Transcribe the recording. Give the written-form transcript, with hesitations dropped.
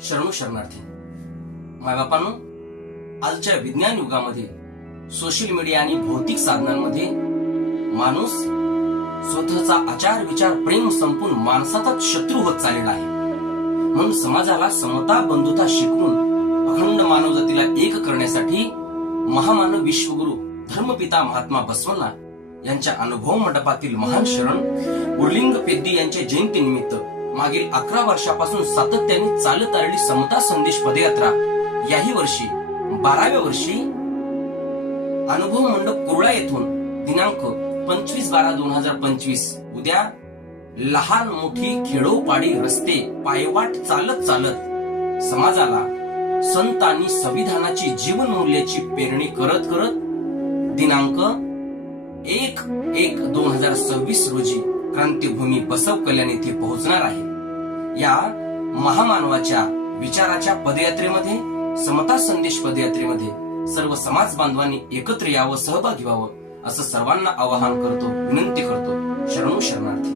शरणू शरणार्थी. मायबापांनो, आजच्या विज्ञान युगामध्ये सोशल मीडिया आणि भौतिक साधनांमध्ये माणूस स्वतःचा आचार विचार प्रेम संपून माणसाचाच शत्रू होत चाललेला आहे. म्हणून समाजाला समता बंधुता शिकवून अखंड मानवजातीला एक करण्यासाठी महामानव विश्वगुरु धर्मपिता महात्मा बसवण्णा यांच्या अनुभव मंडपातील महान शरण उर्लिंग पेद्दी यांच्या जयंती निमित्त मागील 11 वर्षापासून सातत्याने चालत आलेली समता संदेश पदयात्रा याही वर्षी 12व्या वर्षी अनुभव मंडप कुर्ला येथून दिनांक 25/12/2025 उद्या लहान मोठी खेडोपाडी रस्ते पायवाट चालत चालत समाजाला संत आणि संविधानाची जीवन मूल्याची पेरणी करत करत दिनांक 1/1/2026 रोजी क्रांतीभूमी बसव कल्याण येथे पोहोचणार आहे. या महामानवाच्या विचाराच्या पदयात्रेमध्ये समता संदेश पदयात्रेमध्ये सर्व समाज बांधवांनी एकत्र यावं, सहभागी व्हावं असं सर्वांना आवाहन करतो, विनंती करतो. शरणू शरणार्थी.